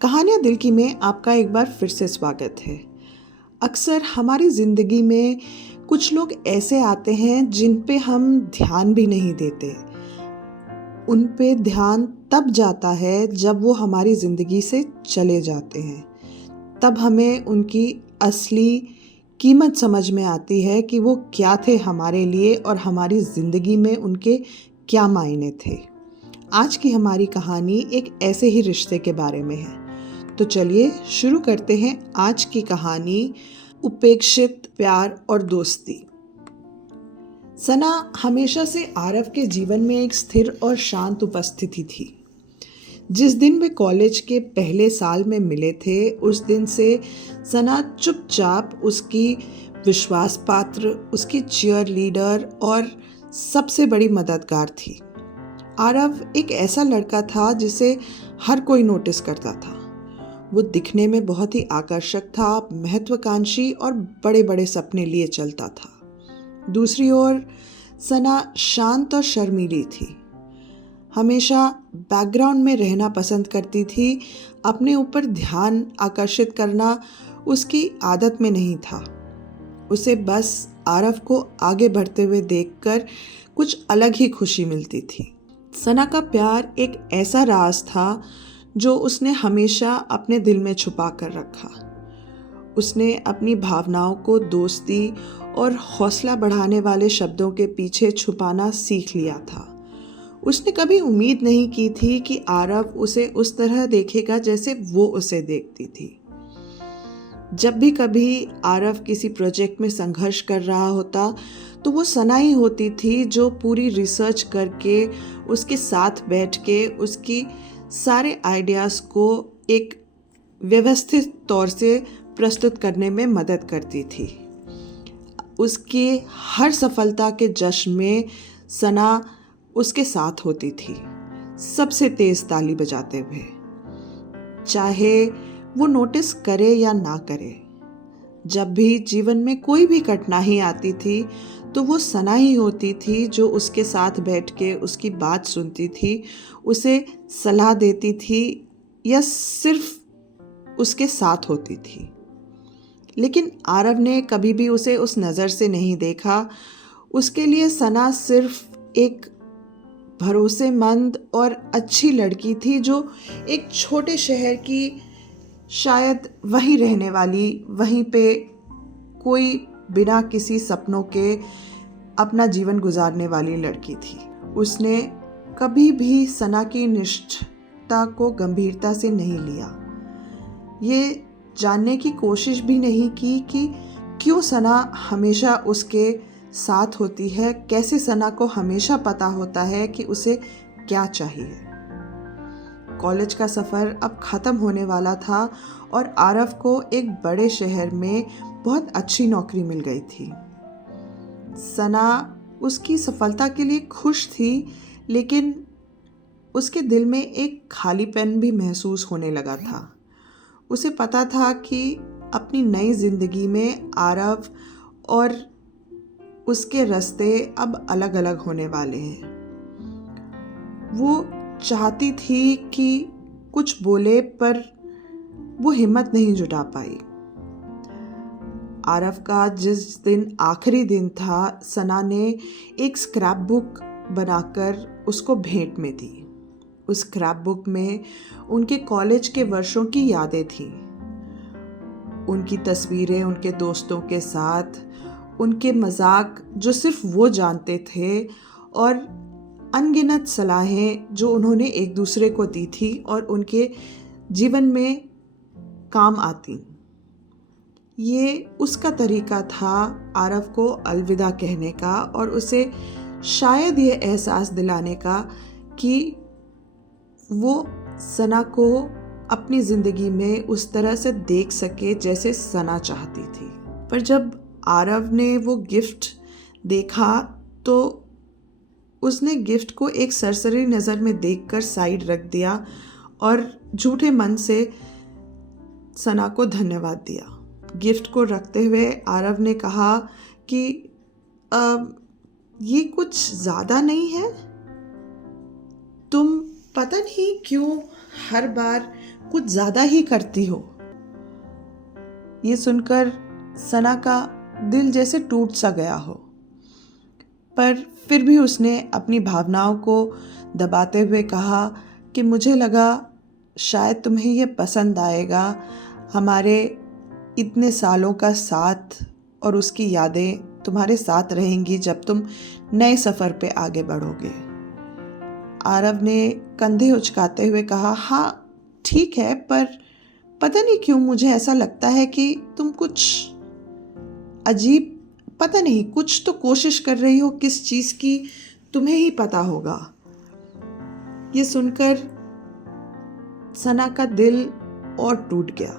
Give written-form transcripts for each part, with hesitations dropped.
कहानियाँ दिल की में आपका एक बार फिर से स्वागत है। अक्सर हमारी ज़िंदगी में कुछ लोग ऐसे आते हैं जिन पे हम ध्यान भी नहीं देते। उन पे ध्यान तब जाता है जब वो हमारी ज़िंदगी से चले जाते हैं। तब हमें उनकी असली कीमत समझ में आती है कि वो क्या थे हमारे लिए और हमारी ज़िंदगी में उनके क्या मायने थे। आज की हमारी कहानी एक ऐसे ही रिश्ते के बारे में है। तो चलिए शुरू करते हैं आज की कहानी, उपेक्षित प्यार और दोस्ती। सना हमेशा से आरव के जीवन में एक स्थिर और शांत उपस्थिति थी। जिस दिन वे कॉलेज के पहले साल में मिले थे, उस दिन से सना चुपचाप उसकी विश्वास पात्र, उसकी चीयर लीडर और सबसे बड़ी मददगार थी। आरव एक ऐसा लड़का था जिसे हर कोई नोटिस करता था। वो दिखने में बहुत ही आकर्षक था, महत्वाकांक्षी और बड़े बड़े सपने लिए चलता था। दूसरी ओर सना शांत और शर्मीली थी। हमेशा बैकग्राउंड में रहना पसंद करती थी। अपने ऊपर ध्यान आकर्षित करना उसकी आदत में नहीं था। उसे बस आरव को आगे बढ़ते हुए देखकर कुछ अलग ही खुशी मिलती थी। सना का प्यार एक ऐसा राज था जो उसने हमेशा अपने दिल में छुपा कर रखा। उसने अपनी भावनाओं को दोस्ती और हौसला बढ़ाने वाले शब्दों के पीछे छुपाना सीख लिया था। उसने कभी उम्मीद नहीं की थी कि आरव उसे उस तरह देखेगा जैसे वो उसे देखती थी। जब भी कभी आरव किसी प्रोजेक्ट में संघर्ष कर रहा होता तो वो सना ही होती थी जो पूरी रिसर्च करके उसके साथ बैठ के उसकी सारे आइडियाज़ को एक व्यवस्थित तौर से प्रस्तुत करने में मदद करती थी। उसके हर सफलता के जश्न में सना उसके साथ होती थी, सबसे तेज ताली बजाते हुए, चाहे वो नोटिस करे या ना करे। जब भी जीवन में कोई भी कठिनाई आती थी तो वो सना ही होती थी जो उसके साथ बैठ के उसकी बात सुनती थी, उसे सलाह देती थी या सिर्फ उसके साथ होती थी। लेकिन आरव ने कभी भी उसे उस नज़र से नहीं देखा। उसके लिए सना सिर्फ एक भरोसेमंद और अच्छी लड़की थी जो एक छोटे शहर की, शायद वहीं रहने वाली, वहीं पे कोई बिना किसी सपनों के अपना जीवन गुजारने वाली लड़की थी। उसने कभी भी सना की निष्ठता को गंभीरता से नहीं लिया। ये जानने की कोशिश भी नहीं की कि क्यों सना हमेशा उसके साथ होती है, कैसे सना को हमेशा पता होता है कि उसे क्या चाहिए। कॉलेज का सफ़र अब ख़त्म होने वाला था और आरव को एक बड़े शहर में बहुत अच्छी नौकरी मिल गई थी। सना उसकी सफलता के लिए खुश थी, लेकिन उसके दिल में एक खालीपन भी महसूस होने लगा था। उसे पता था कि अपनी नई ज़िंदगी में आरव और उसके रास्ते अब अलग अलग होने वाले हैं। वो चाहती थी कि कुछ बोले, पर वो हिम्मत नहीं जुटा पाई। आरव का जिस दिन आखिरी दिन था, सना ने एक स्क्रैप बुक बनाकर उसको भेंट में दी। उस स्क्रैप बुक में उनके कॉलेज के वर्षों की यादें थीं। उनकी तस्वीरें उनके दोस्तों के साथ, उनके मजाक जो सिर्फ वो जानते थे, और अनगिनत सलाहें जो उन्होंने एक दूसरे को दी थी और उनके जीवन में काम आती। ये उसका तरीका था आरव को अलविदा कहने का और उसे शायद ये एहसास दिलाने का कि वो सना को अपनी ज़िंदगी में उस तरह से देख सके जैसे सना चाहती थी। पर जब आरव ने वो गिफ्ट देखा तो उसने गिफ्ट को एक सरसरी नज़र में देखकर साइड रख दिया और झूठे मन से सना को धन्यवाद दिया। गिफ्ट को रखते हुए आरव ने कहा कि ये कुछ ज़्यादा नहीं है। तुम पता नहीं क्यों हर बार कुछ ज़्यादा ही करती हो। ये सुनकर सना का दिल जैसे टूट सा गया हो, पर फिर भी उसने अपनी भावनाओं को दबाते हुए कहा कि मुझे लगा शायद तुम्हें ये पसंद आएगा, हमारे इतने सालों का साथ और उसकी यादें तुम्हारे साथ रहेंगी जब तुम नए सफ़र पे आगे बढ़ोगे। आरव ने कंधे उचकाते हुए कहा, हाँ ठीक है, पर पता नहीं क्यों मुझे ऐसा लगता है कि तुम कुछ अजीब, पता नहीं, कुछ तो कोशिश कर रही हो, किस चीज़ की तुम्हें ही पता होगा। ये सुनकर सना का दिल और टूट गया।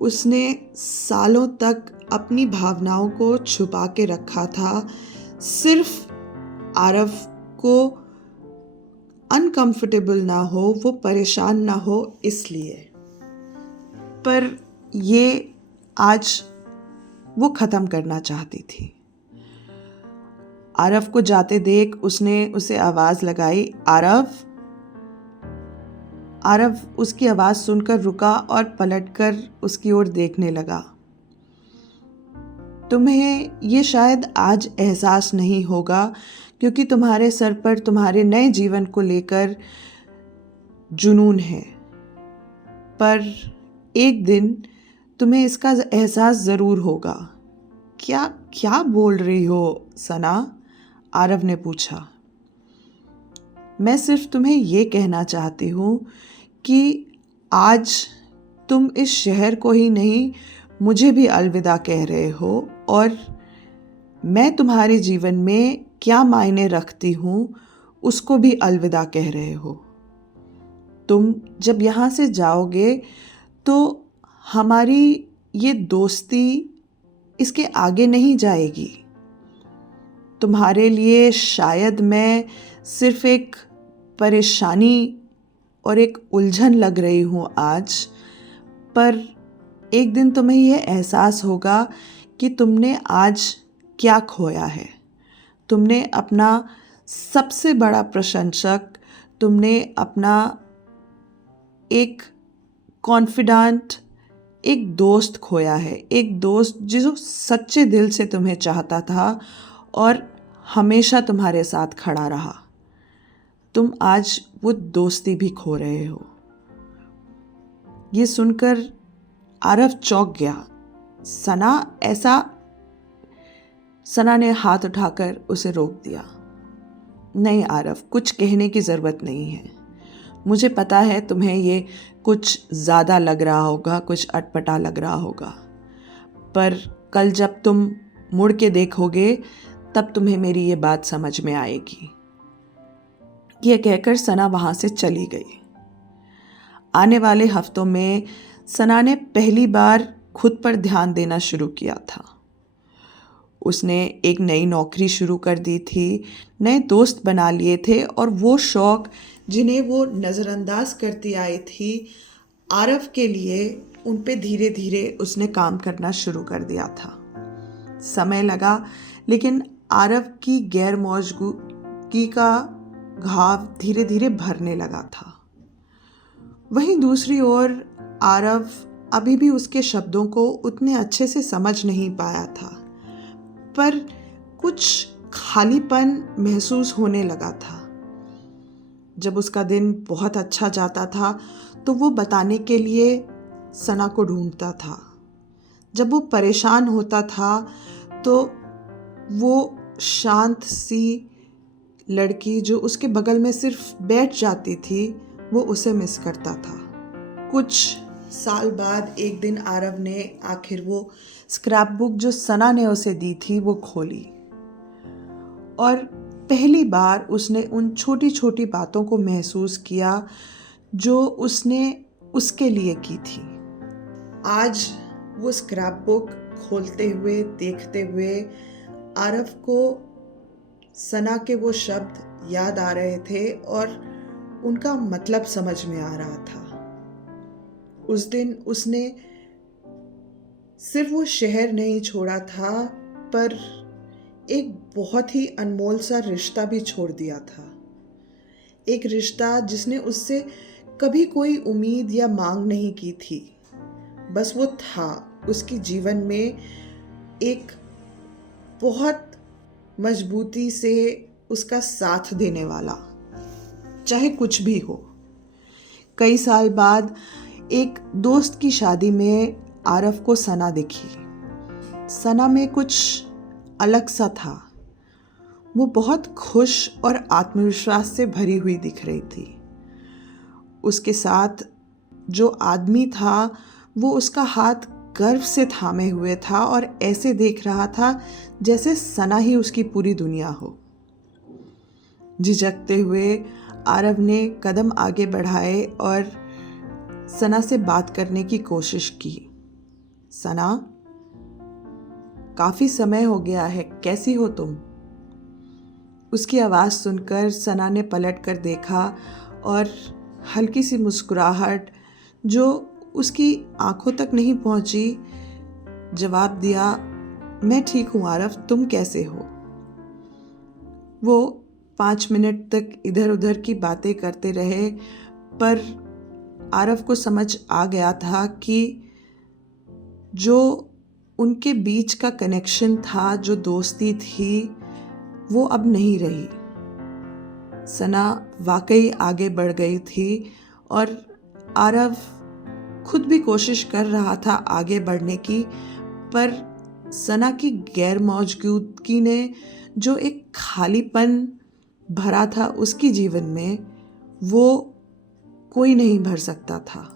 उसने सालों तक अपनी भावनाओं को छुपा के रखा था, सिर्फ आरव को अनकंफर्टेबल ना हो, वो परेशान ना हो इसलिए। पर ये आज वो ख़त्म करना चाहती थी। आरव को जाते देख उसने उसे आवाज़ लगाई, आरव। आरव उसकी आवाज़ सुनकर रुका और पलटकर उसकी ओर देखने लगा। तुम्हें ये शायद आज एहसास नहीं होगा क्योंकि तुम्हारे सर पर तुम्हारे नए जीवन को लेकर जुनून है, पर एक दिन तुम्हें इसका एहसास ज़रूर होगा। क्या क्या बोल रही हो सना? आरव ने पूछा। मैं सिर्फ तुम्हें ये कहना चाहती हूँ कि आज तुम इस शहर को ही नहीं, मुझे भी अलविदा कह रहे हो, और मैं तुम्हारे जीवन में क्या मायने रखती हूँ उसको भी अलविदा कह रहे हो। तुम जब यहाँ से जाओगे तो हमारी ये दोस्ती इसके आगे नहीं जाएगी। तुम्हारे लिए शायद मैं सिर्फ एक परेशानी और एक उलझन लग रही हूँ आज, पर एक दिन तुम्हें यह एहसास होगा कि तुमने आज क्या खोया है। तुमने अपना सबसे बड़ा प्रशंसक, तुमने अपना एक कॉन्फिडेंट, एक दोस्त खोया है, एक दोस्त जो सच्चे दिल से तुम्हें चाहता था और हमेशा तुम्हारे साथ खड़ा रहा। तुम आज वो दोस्ती भी खो रहे हो। ये सुनकर आरव चौंक गया। सना ने हाथ उठाकर उसे रोक दिया। नहीं आरव, कुछ कहने की ज़रूरत नहीं है। मुझे पता है तुम्हें ये कुछ ज़्यादा लग रहा होगा, कुछ अटपटा लग रहा होगा, पर कल जब तुम मुड़ के देखोगे तब तुम्हें मेरी ये बात समझ में आएगी। यह कहकर सना वहाँ से चली गई। आने वाले हफ्तों में सना ने पहली बार खुद पर ध्यान देना शुरू किया था। उसने एक नई नौकरी शुरू कर दी थी, नए दोस्त बना लिए थे, और वो शौक़ जिन्हें वो नज़रअंदाज करती आई थी, आरव के लिए उन पे धीरे धीरे उसने काम करना शुरू कर दिया था। समय लगा, लेकिन आरव की गैर मौजूदगी का घाव धीरे धीरे भरने लगा था। वहीं दूसरी ओर आरव अभी भी उसके शब्दों को उतने अच्छे से समझ नहीं पाया था, पर कुछ खालीपन महसूस होने लगा था। जब उसका दिन बहुत अच्छा जाता था तो वो बताने के लिए सना को ढूंढता था। जब वो परेशान होता था तो वो शांत सी लड़की जो उसके बगल में सिर्फ बैठ जाती थी, वो उसे मिस करता था। कुछ साल बाद एक दिन आरव ने आखिर वो स्क्रैप बुक जो सना ने उसे दी थी वो खोली, और पहली बार उसने उन छोटी छोटी बातों को महसूस किया जो उसने उसके लिए की थी। आज वो स्क्रैप बुक खोलते हुए, देखते हुए आरव को सना के वो शब्द याद आ रहे थे और उनका मतलब समझ में आ रहा था। उस दिन उसने सिर्फ वो शहर नहीं छोड़ा था, पर एक बहुत ही अनमोल सा रिश्ता भी छोड़ दिया था। एक रिश्ता जिसने उससे कभी कोई उम्मीद या मांग नहीं की थी, बस वो था उसके जीवन में एक बहुत मजबूती से उसका साथ देने वाला, चाहे कुछ भी हो। कई साल बाद एक दोस्त की शादी में आरव को सना दिखी। सना में कुछ अलग सा था। वो बहुत खुश और आत्मविश्वास से भरी हुई दिख रही थी। उसके साथ जो आदमी था वो उसका हाथ गर्व से थामे हुए था और ऐसे देख रहा था जैसे सना ही उसकी पूरी दुनिया हो। झिझकते हुए आरव ने कदम आगे बढ़ाए और सना से बात करने की कोशिश की। सना, काफी समय हो गया है, कैसी हो तुम? उसकी आवाज़ सुनकर सना ने पलट कर देखा और हल्की सी मुस्कुराहट जो उसकी आंखों तक नहीं पहुंची, जवाब दिया, मैं ठीक हूँ आरव, तुम कैसे हो? वो 5 मिनट तक इधर उधर की बातें करते रहे, पर आरव को समझ आ गया था कि जो उनके बीच का कनेक्शन था, जो दोस्ती थी, वो अब नहीं रही। सना वाकई आगे बढ़ गई थी और आरव खुद भी कोशिश कर रहा था आगे बढ़ने की, पर सना की गैर मौजूदगी ने जो एक खालीपन भरा था उसकी जीवन में, वो कोई नहीं भर सकता था।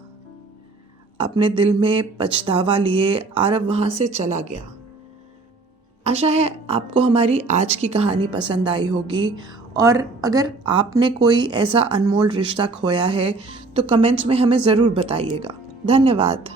अपने दिल में पछतावा लिए आरव वहाँ से चला गया। आशा है आपको हमारी आज की कहानी पसंद आई होगी, और अगर आपने कोई ऐसा अनमोल रिश्ता खोया है तो कमेंट्स में हमें ज़रूर बताइएगा। धन्यवाद।